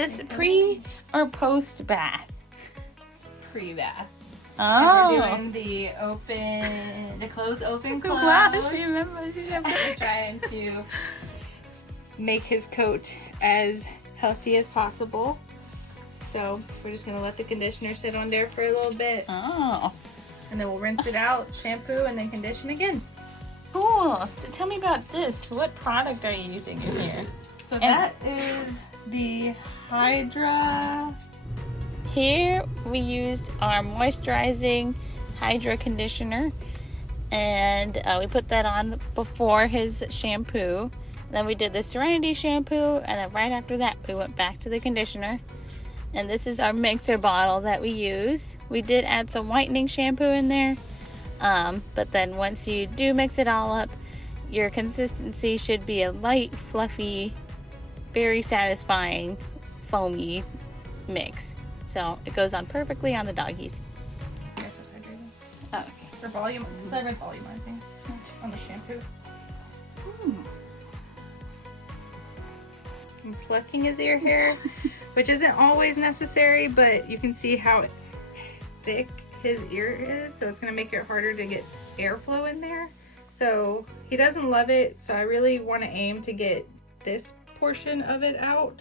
this pre or post bath? Pre-bath. Oh. And we're doing the close, open, close. Wow, she remembers. We're trying to make his coat as healthy as possible. So we're just gonna let the conditioner sit on there for a little bit. Oh. And then we'll rinse it out, shampoo, and then condition again. Cool. So tell me about this. What product are you using in here? So that is the Hydra. Here we used our moisturizing Hydra conditioner, and we put that on before his shampoo. Then we did the Serenity shampoo, and then right after that we went back to the conditioner. And this is our mixer bottle that we used. We did add some whitening shampoo in there, but then once you do mix it all up, your consistency should be a light, fluffy, very satisfying, foamy mix. So it goes on perfectly on the doggies. Yes, it's hydrating. Oh, okay. For volume, because I read volumizing on the shampoo. I'm plucking his ear hair, which isn't always necessary, but you can see how thick his ear is, so it's going to make it harder to get airflow in there. So he doesn't love it, so I really want to aim to get this portion of it out,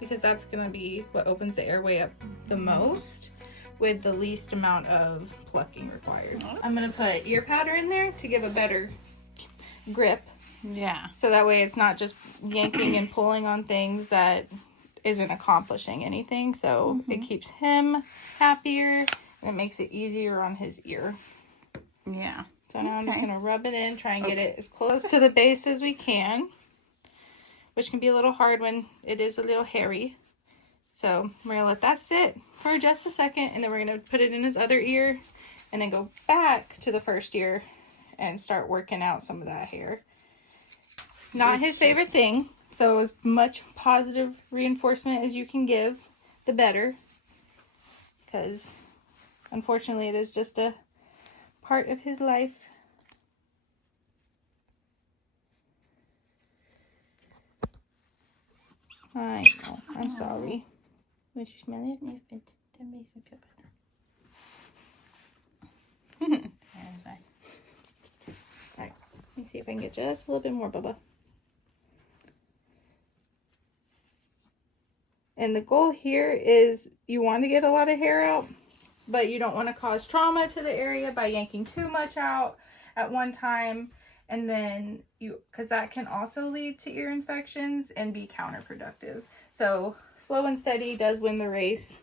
because that's going to be what opens the airway up the most with the least amount of plucking required. I'm going to put ear powder in there to give a better grip. Yeah. So that way it's not just yanking and pulling on things that isn't accomplishing anything. So it keeps him happier and it makes it easier on his ear. Yeah. So now I'm just going to rub it in, try and get it as close to the base as we can, which can be a little hard when it is a little hairy. So we're going to let that sit for just a second, and then we're going to put it in his other ear and then go back to the first ear and start working out some of that hair. Not his favorite thing, so as much positive reinforcement as you can give, the better. Because unfortunately it is just a part of his life. I know, I'm sorry. Would you smell it? Sniff it. That makes me feel better. Alright, let me see if I can get just a little bit more, Bubba. And the goal here is you want to get a lot of hair out, but you don't want to cause trauma to the area by yanking too much out at one time. And then because that can also lead to ear infections and be counterproductive. So slow and steady does win the race.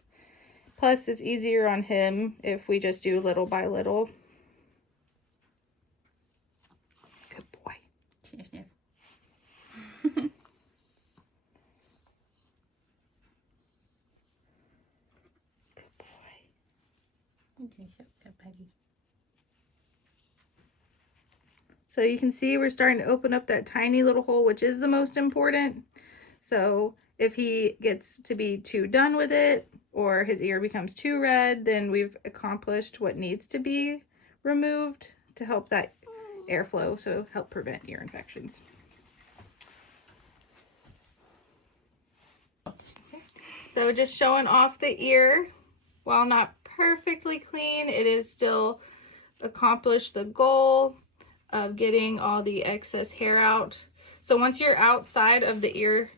Plus it's easier on him if we just do little by little. Good boy. Sniff, sniff. Good boy. Okay, so good buddy. So you can see we're starting to open up that tiny little hole, which is the most important. So if he gets to be too done with it or his ear becomes too red, then we've accomplished what needs to be removed to help that airflow, so help prevent ear infections. So just showing off the ear, while not perfectly clean, it is still accomplished the goal of getting all the excess hair out. So once you're outside of the ear,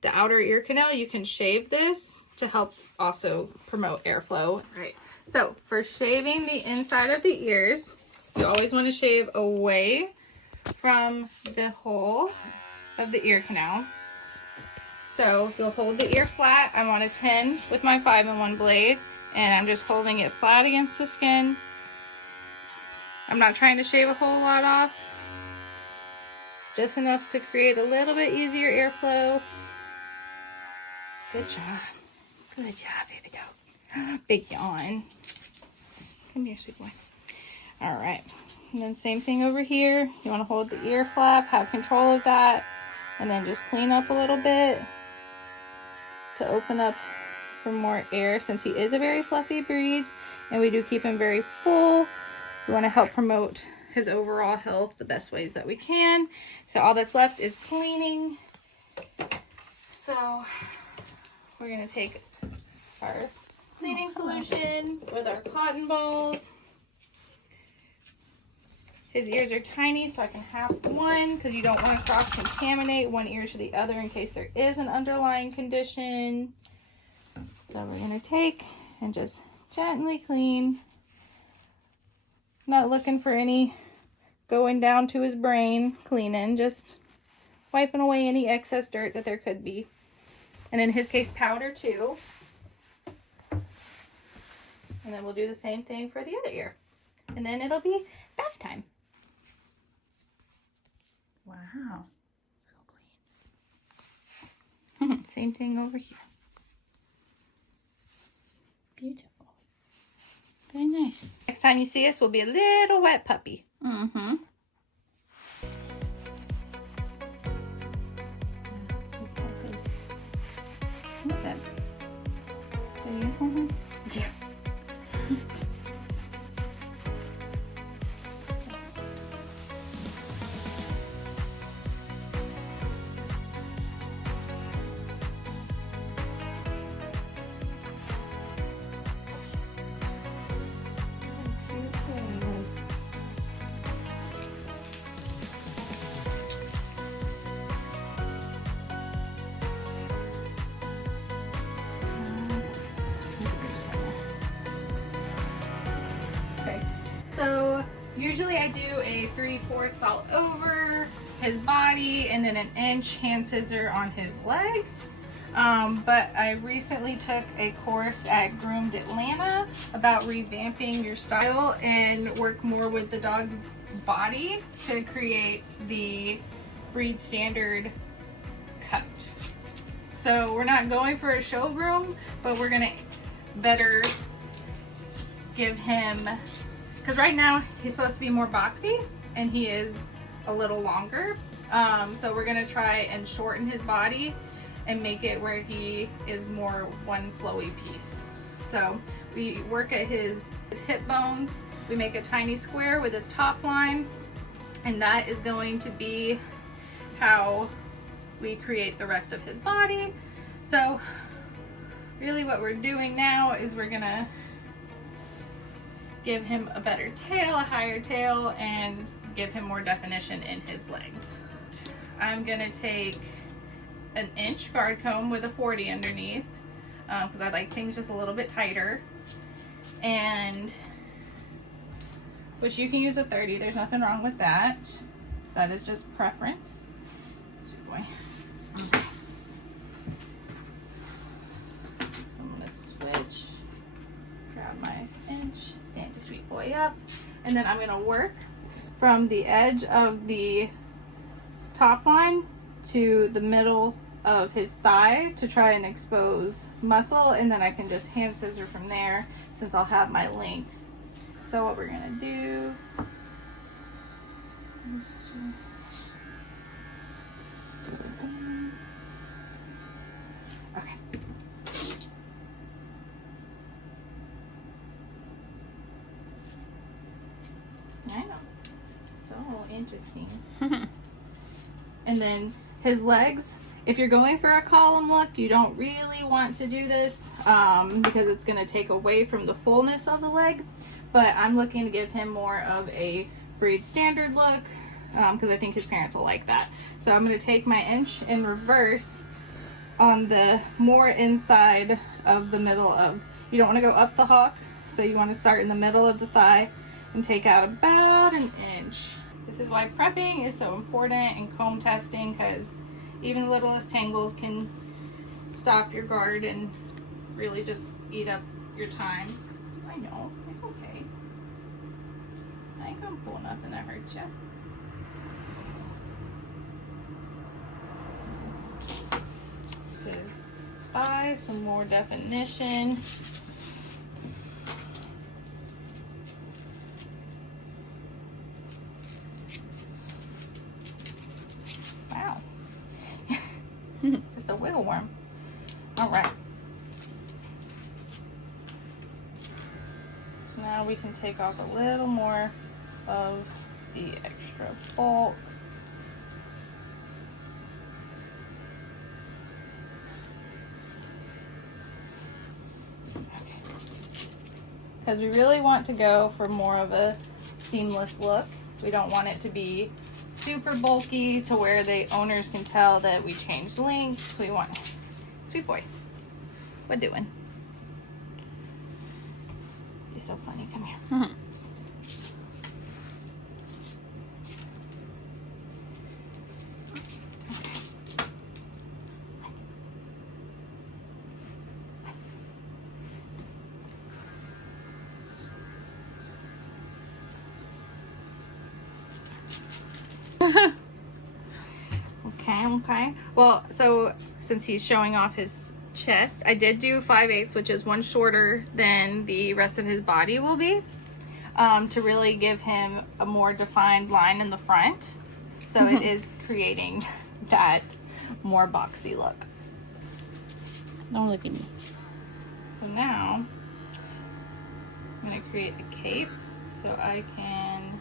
the outer ear canal, you can shave this to help also promote airflow. Right. So for shaving the inside of the ears, you always want to shave away from the hole of the ear canal. So you'll hold the ear flat. I'm on a 10 with my 5-in-1 blade, and I'm just holding it flat against the skin. I'm not trying to shave a whole lot off, just enough to create a little bit easier airflow. Good job. Good job, baby dog. Big yawn. Come here, sweet boy. All right. And then same thing over here. You want to hold the ear flap, have control of that, and then just clean up a little bit to open up for more air, since he is a very fluffy breed and we do keep him very full. We want to help promote his overall health the best ways that we can. So all that's left is cleaning. So we're gonna take our cleaning solution with our cotton balls. His ears are tiny, so I can have one because you don't want to cross-contaminate one ear to the other in case there is an underlying condition. So we're going to take and just gently clean. Not looking for any going down to his brain cleaning, just wiping away any excess dirt that there could be. And in his case, powder too. And then we'll do the same thing for the other ear. And then it'll be bath time. Wow. So clean. Same thing over here. Beautiful. Very nice. Next time you see us, we'll be a little wet puppy. Mm-hmm. What's that? The unicorn? Yeah. So usually I do a 3/4 all over his body and then an inch hand scissor on his legs. But I recently took a course at Groomed Atlanta about revamping your style and work more with the dog's body to create the breed standard cut. So we're not going for a show groom, but we're gonna better give him, because right now he's supposed to be more boxy and he is a little longer. So we're gonna try and shorten his body and make it where he is more one flowy piece. So we work at his hip bones. We make a tiny square with his top line, and that is going to be how we create the rest of his body. So really what we're doing now is we're gonna give him a better tail, a higher tail, and give him more definition in his legs. I'm gonna take an inch guard comb with a 40 underneath because I like things just a little bit tighter, and which you can use a 30, there's nothing wrong with that. That is just preference. Okay. So I'm gonna switch, grab my inch, stand your sweet boy up, and then I'm gonna work from the edge of the top line to the middle of his thigh to try and expose muscle, and then I can just hand scissor from there since I'll have my length. So what we're gonna do is okay. I know. So interesting. And then his legs, if you're going for a column look, you don't really want to do this because it's going to take away from the fullness of the leg. But I'm looking to give him more of a breed standard look because I think his parents will like that. So I'm going to take my inch in reverse on the more inside of the middle of, you don't want to go up the hock, so you want to start in the middle of the thigh and take out about an inch. This is why prepping is so important and comb testing, because even the littlest tangles can stop your guard and really just eat up your time. I know, it's okay. I ain't gonna pull nothing that hurts you. His thighs, some more definition. Wow. Just a wiggle worm. All right. So now we can take off a little more of the extra bulk. because we really want to go for more of a seamless look. We don't want it to be super bulky to where the owners can tell that we changed lengths. We want, sweet boy, what doing? You're so funny, come here. Mm-hmm. Okay. Well, so since he's showing off his chest, I did do 5/8, which is one shorter than the rest of his body will be, to really give him a more defined line in the front. So it is creating that more boxy look. Don't look at me. So now I'm going to create a cape so I can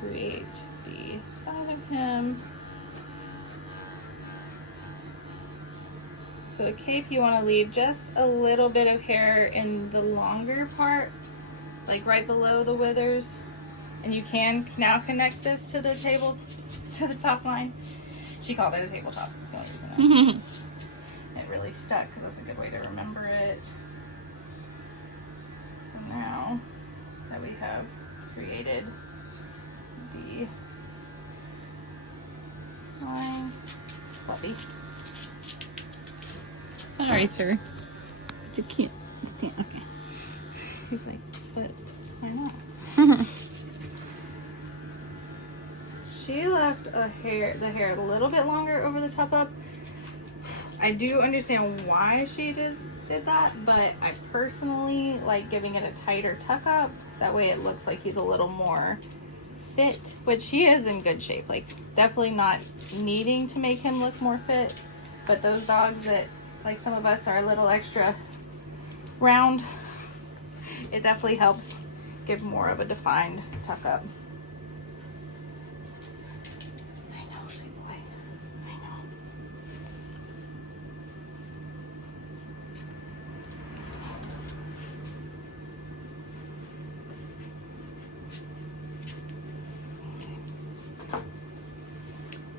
create the side of him. So a cape, you want to leave just a little bit of hair in the longer part, like right below the withers. And you can now connect this to the table, to the top line. She called it a tabletop. That's the only reason it really stuck, because that's a good way to remember it. So now that we have created the line, puppy. Sorry, sir. You can't stand. Okay. He's like, but why not? She left the hair a little bit longer over the top up. I do understand why she did that, but I personally like giving it a tighter tuck up. That way it looks like he's a little more fit, which he is in good shape. Like, definitely not needing to make him look more fit, but those dogs that, like some of us, are a little extra round, it definitely helps give more of a defined tuck up. I know, sweet boy. I know.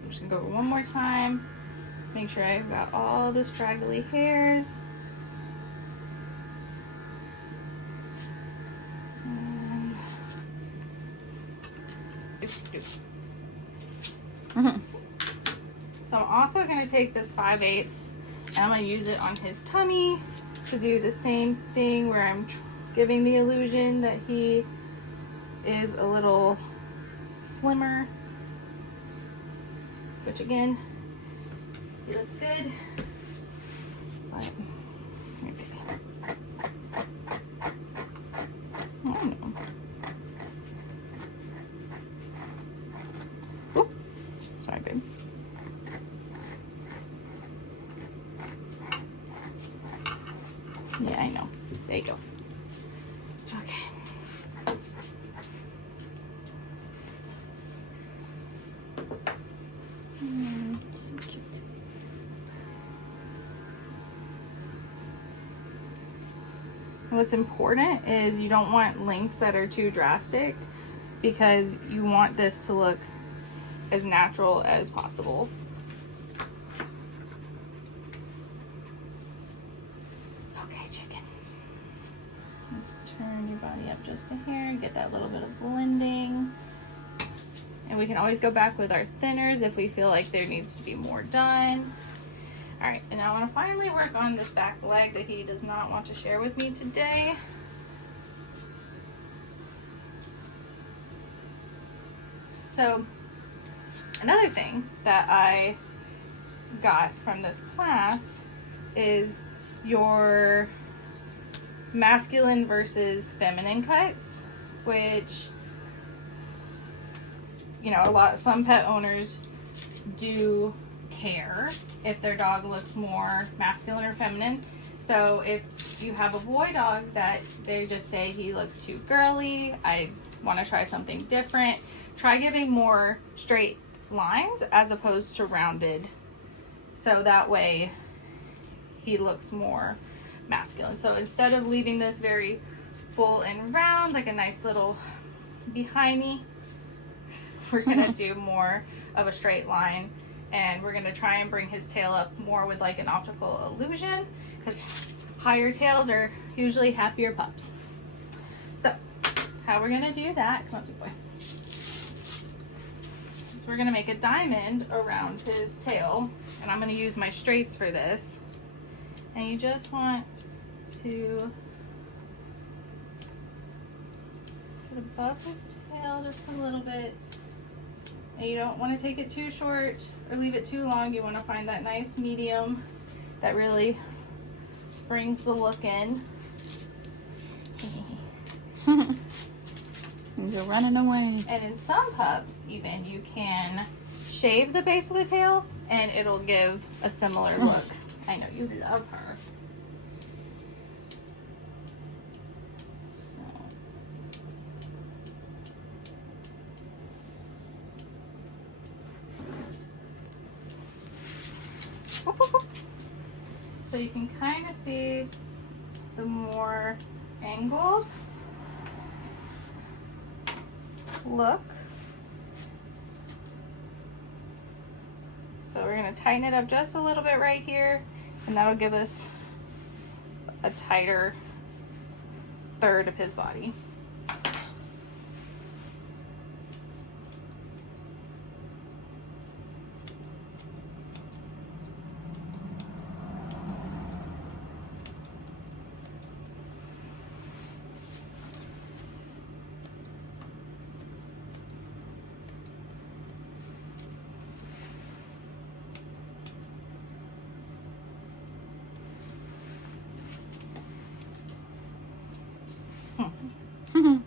I'm just gonna go over one more time. Make sure I've got all the straggly hairs. So I'm also going to take this 5/8 and I'm going to use it on his tummy to do the same thing, where I'm giving the illusion that he is a little slimmer, which again, he looks good, but maybe. I don't know. Oop. Sorry, babe. Yeah, I know. There you go. Okay. So cute. What's important is you don't want lengths that are too drastic, because you want this to look as natural as possible. Okay, chicken. Let's turn your body up just a hair, get that little bit of blending. And we can always go back with our thinners if we feel like there needs to be more done. All right, and now I want to finally work on this back leg that he does not want to share with me today. So another thing that I got from this class is your masculine versus feminine cuts, which, you know, some pet owners do care if their dog looks more masculine or feminine. So if you have a boy dog that they just say he looks too girly, I want to try something different, try giving more straight lines as opposed to rounded, so that way he looks more masculine. So instead of leaving this very full and round, like a nice little behindy, we're gonna do more of a straight line, and we're gonna try and bring his tail up more with like an optical illusion, because higher tails are usually happier pups. So how we're gonna do that, come on sweet boy, is we're gonna make a diamond around his tail, and I'm gonna use my straights for this, and you just want to get above his tail just a little bit. And you don't want to take it too short or leave it too long. You want to find that nice medium that really brings the look in. You're running away. And in some pups, even, you can shave the base of the tail and it'll give a similar look. I know you love her. So you can kind of see the more angled look. So we're going to tighten it up just a little bit right here, and that'll give us a tighter third of his body.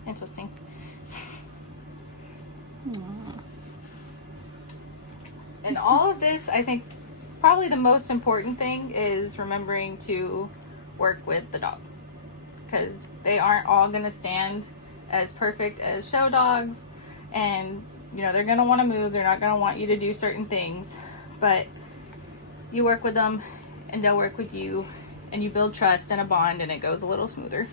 Interesting. And all of this, I think probably the most important thing is remembering to work with the dog, because they aren't all going to stand as perfect as show dogs, and you know, they're going to want to move, they're not going to want you to do certain things, but you work with them and they'll work with you, and you build trust and a bond, and it goes a little smoother.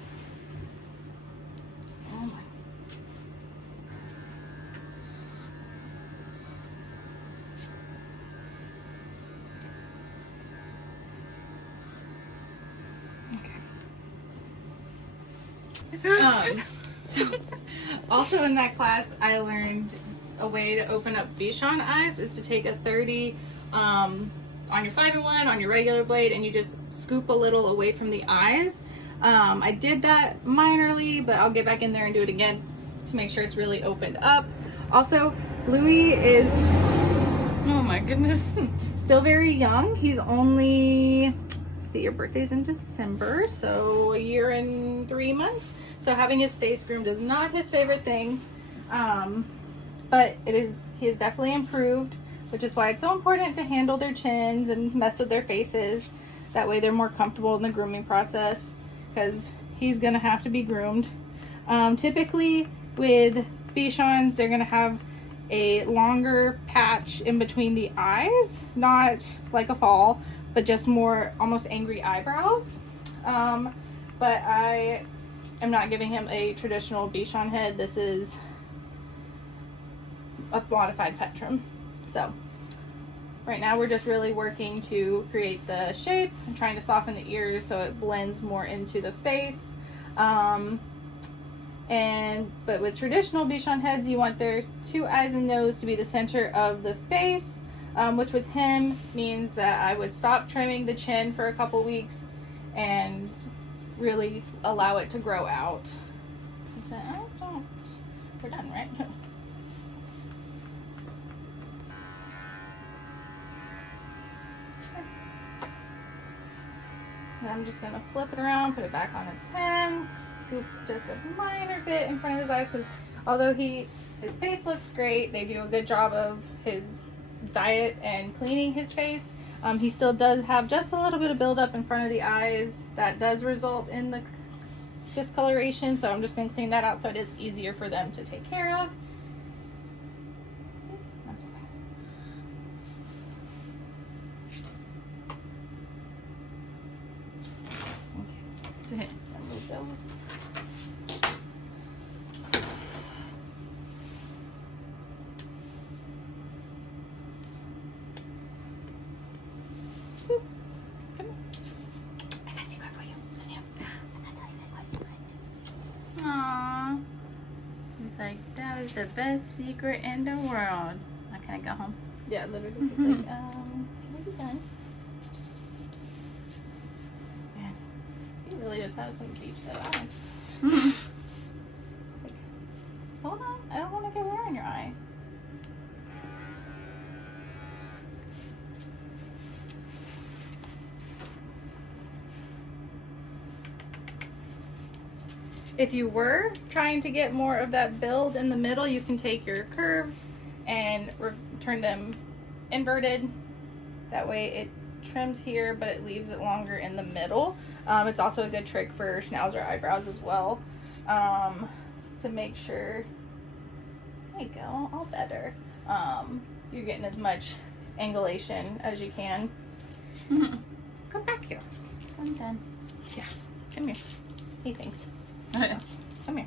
So also in that class, I learned a way to open up Bichon eyes is to take a 30 on your 5-in-1 on your regular blade, and you just scoop a little away from the eyes. I did that minorly, but I'll get back in there and do it again to make sure it's really opened up. Also, Louie is, Oh my goodness. still very young. He's only, see, your birthday's in December, so a year and 3 months. So having his face groomed is not his favorite thing, but he is definitely improved, which is why it's so important to handle their chins and mess with their faces. That way they're more comfortable in the grooming process, because he's gonna have to be groomed. Typically with Bichons, they're gonna have a longer patch in between the eyes, not like a fall, but just more almost angry eyebrows. But I am not giving him a traditional Bichon head. This is a modified pet trim. So right now we're just really working to create the shape and trying to soften the ears so it blends more into the face. But with traditional Bichon heads, you want their 2 eyes and nose to be the center of the face, which with him means that I would stop trimming the chin for a couple weeks and really allow it to grow out. We're done, right? And I'm just gonna flip it around, put it back on a 10, scoop just a minor bit in front of his eyes, because although his face looks great, they do a good job of his diet and cleaning his face, he still does have just a little bit of buildup in front of the eyes that does result in the discoloration, so I'm just going to clean that out so it is easier for them to take care of. That's okay. Remove those. Aww. He's like, that is the best secret in the world. Now can I go home? Yeah, literally. He's like, can we be done? Man, he really just has some deep set eyes. Like, hold on, I don't want to get hair in your eye. If you were trying to get more of that build in the middle, you can take your curves and turn them inverted. That way it trims here, but it leaves it longer in the middle. It's also a good trick for schnauzer eyebrows as well, to make sure, there you go, all better. You're getting as much angulation as you can. Come back here. I'm done. Yeah, come here. He thinks. Come here.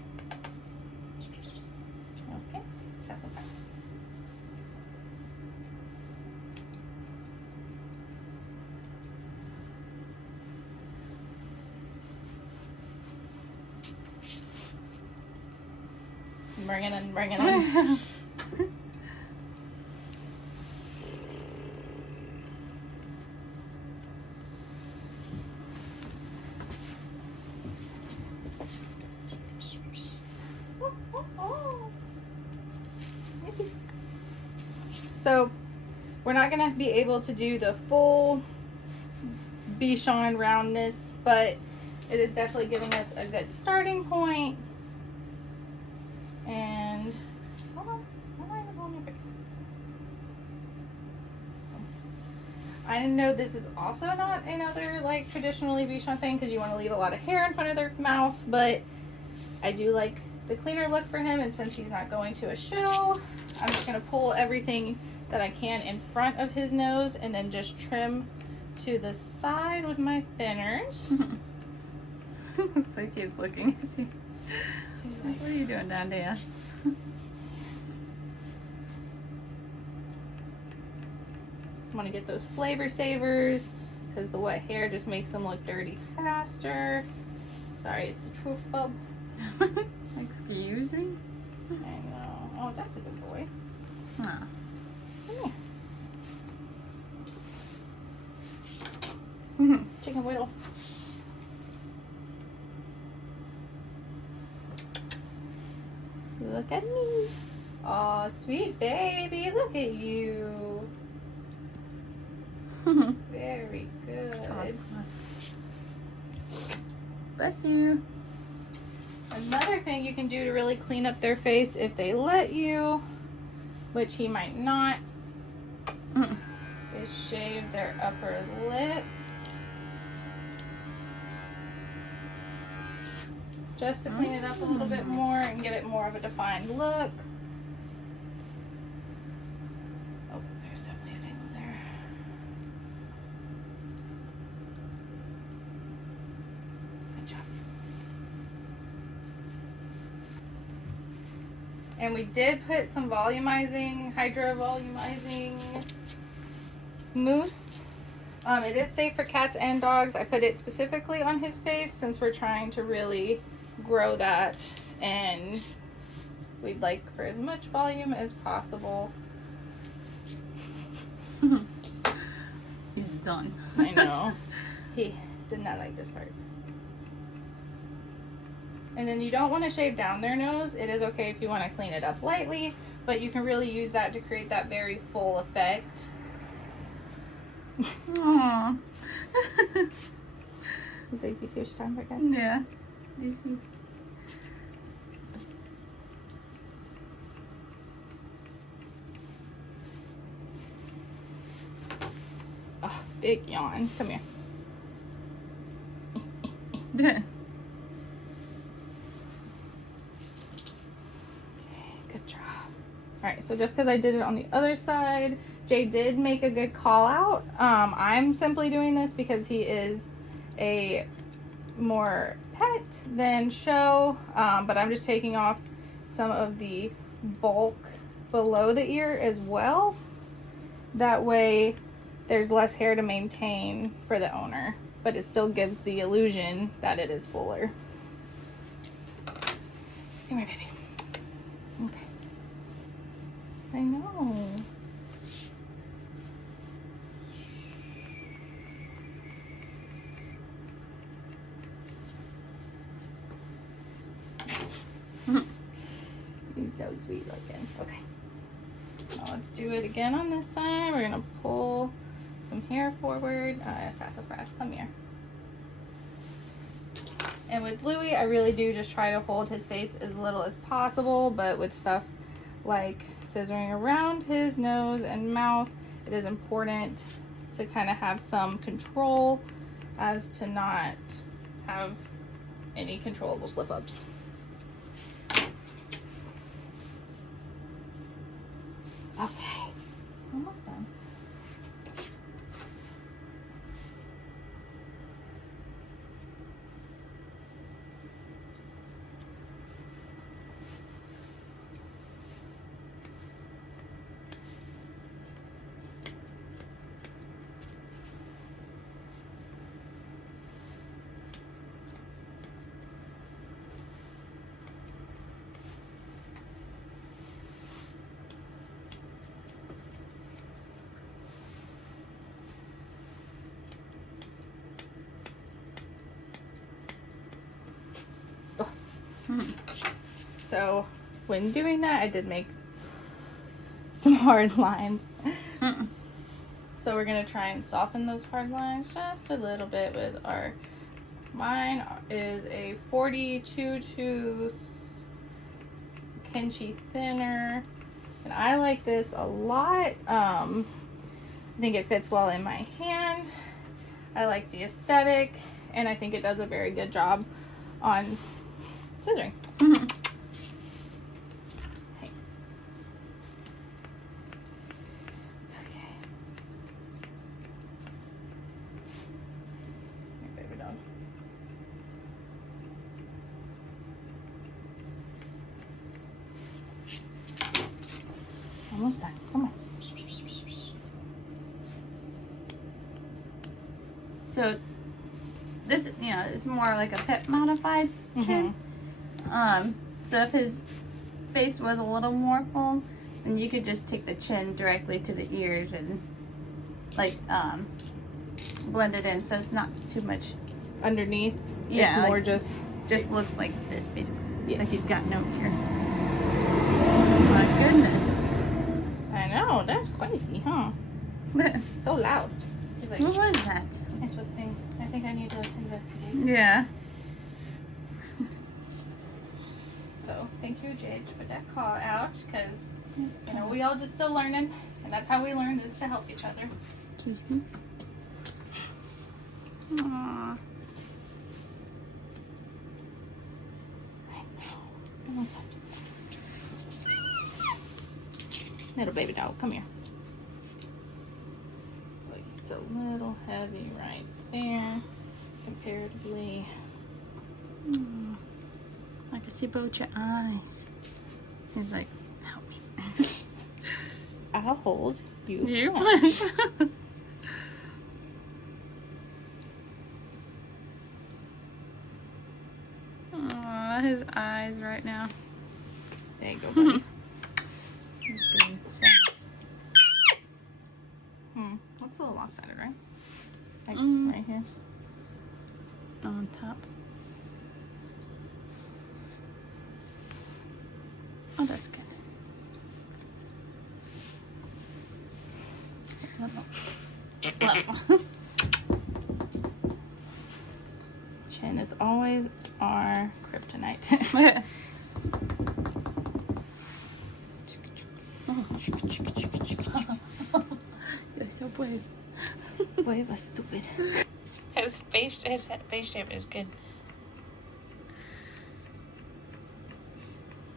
Okay, sassafras. Bring it in, bring it in. So we're not gonna be able to do the full Bichon roundness, but it is definitely giving us a good starting point. And hold on, I'm not even on your face. I know this is also not another like traditionally Bichon thing because you want to leave a lot of hair in front of their mouth, but I do like the cleaner look for him, and since he's not going to a show, I'm just gonna pull everything that I can in front of his nose and then just trim to the side with my thinners. Looks like he's looking at you. He's like, what are you doing down there? I want to get those flavor savers because the wet hair just makes them look dirty faster. Sorry, it's the truth bub. Excuse me? I know. Oh, that's a good boy. Huh. Come here. Chicken whittle. Look at me. Oh, sweet baby. Look at you. Very good. Bless you. Another thing you can do to really clean up their face if they let you, which he might not, is shave their upper lip. Just to clean it up a little bit more and give it more of a defined look. Oh, there's definitely a tangle there. Good job. And we did put some volumizing, hydro volumizing mousse. It is safe for cats and dogs. I put it specifically on his face since we're trying to really grow that, and we'd like for as much volume as possible. He's done. I know. He did not like this part. And then you don't want to shave down their nose. It is okay if you want to clean it up lightly, but you can really use that to create that very full effect. Aww. He's like, do you see what she's talking about, guys? Yeah. Do you see? Oh, big yawn. Come here. Yeah. Good job. Alright, so just because I did it on the other side, Jay did make a good call out. I'm simply doing this because he is a more pet than show, but I'm just taking off some of the bulk below the ear as well. That way there's less hair to maintain for the owner, but it still gives the illusion that it is fuller. Come here, baby. Okay. I know. He's so sweet looking. Okay. Now let's do it again on this side. We're gonna pull some hair forward. Sassafras, come here. And with Louie, I really do just try to hold his face as little as possible, but with stuff like scissoring around his nose and mouth, it is important to kind of have some control as to not have any controllable slip-ups. Okay, almost done. So when doing that, I did make some hard lines. So we're gonna try and soften those hard lines just a little bit with our, mine is a 42 tooth Kinchy thinner, and I like this a lot. I think it fits well in my hand. I like the aesthetic, and I think it does a very good job on scissoring. Almost done. Come on. So this, you know, it's more like a Pet Modified chin. So if his face was a little more full, then you could just take the chin directly to the ears and like blend it in, so it's not too much Underneath, yeah, it's more like, just looks like this basically. Yes. Like he's got no ear. Oh my goodness. I know, that's crazy, huh? So loud. He's like, What was that? interesting. I think I need to investigate. Yeah. So thank you, Jade, for that call out, because you know we all just still learning, and that's how we learn, is to help each other. Aww. I know. Almost done. Little baby dog, come here. Like it's a little heavy right there, comparatively. I can see both your eyes. He's like, help me. I'll hold you. Here. Aw, his eyes right now. There you go, buddy. He's being sad. Looks a little lopsided, right? Like right here. On top. Oh, that's good. Chin is always our kryptonite. You're so brave. Brave or stupid. His face shape is good.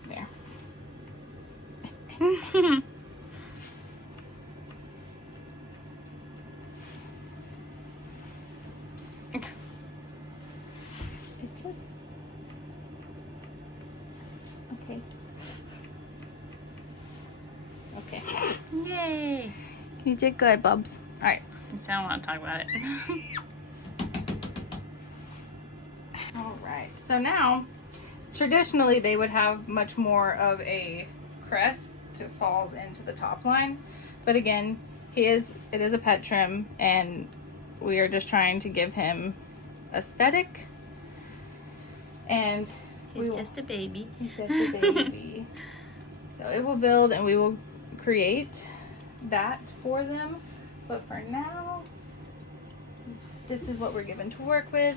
There. You did good, Bubs. All right. I don't want to talk about it. All right. So now, traditionally, they would have much more of a crest that falls into the top line. But again, it is a pet trim, and we are just trying to give him aesthetic. And He's just a baby. He's just a baby. So it will build, and we will create that for them. But for now, this is what we're given to work with.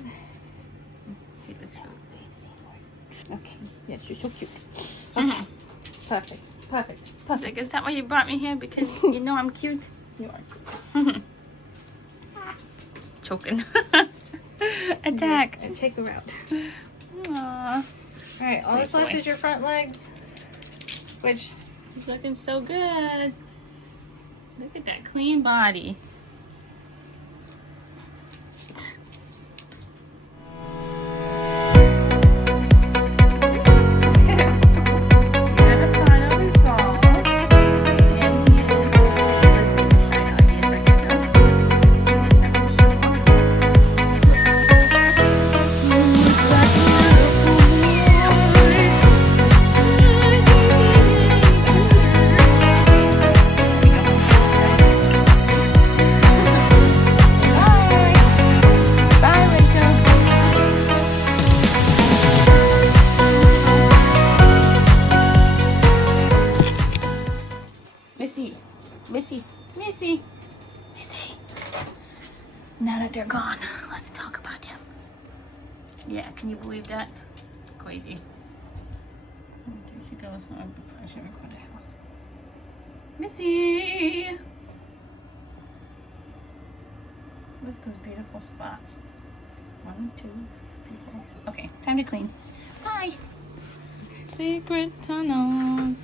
Okay. Yes, you're so cute. Okay. Perfect. Perfect. Perfect. Like, is that why you brought me here? Because you know I'm cute? You are cute. Choking. Attack. And take her out. Aww. Alright, all that's left is your front legs. Which, he's looking so good. Look at that clean body. Missy. Now that they're gone, let's talk about them. Yeah, can you believe that? Crazy. There she goes. I should record the house. Missy! Look at those beautiful spots. 1, 2, 3, 4. Okay, time to clean. Bye! Secret tunnels.